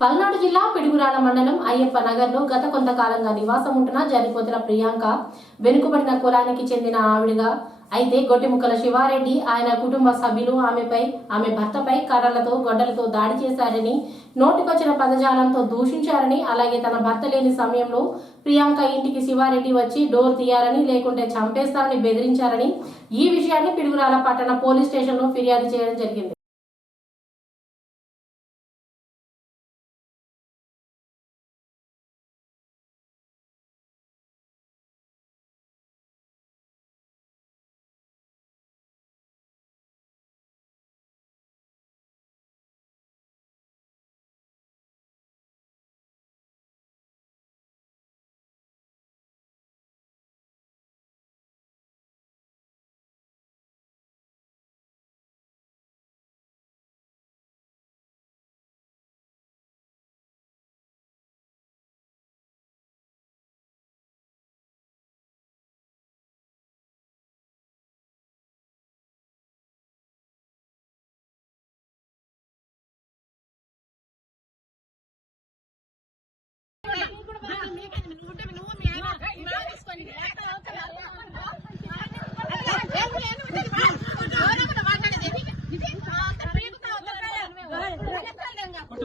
పల్నాడు జిల్లా పిడుగురాల మండలం అయ్యప్ప నగర్లో గత కొంతకాలంగా నివాసం ఉంటున్న జరిపోతుల ప్రియాంక వెనుకబడిన కులానికి చెందిన ఆవిడగా అయితే గొట్టిముక్కల శివారెడ్డి ఆయన కుటుంబ సభ్యులు ఆమెపై ఆమె భర్తపై కర్రలతో గొడ్డలతో దాడి చేశారని నోటికొచ్చిన పదజాలంతో దూషించారని అలాగే తన భర్త లేని సమయంలో ప్రియాంక ఇంటికి శివారెడ్డి వచ్చి డోర్ తీయాలని లేకుంటే చంపేస్తారని బెదిరించారని ఈ విషయాన్ని పిడుగురాల పట్టణ పోలీస్ స్టేషన్లో ఫిర్యాదు చేయడం జరిగింది. Come on,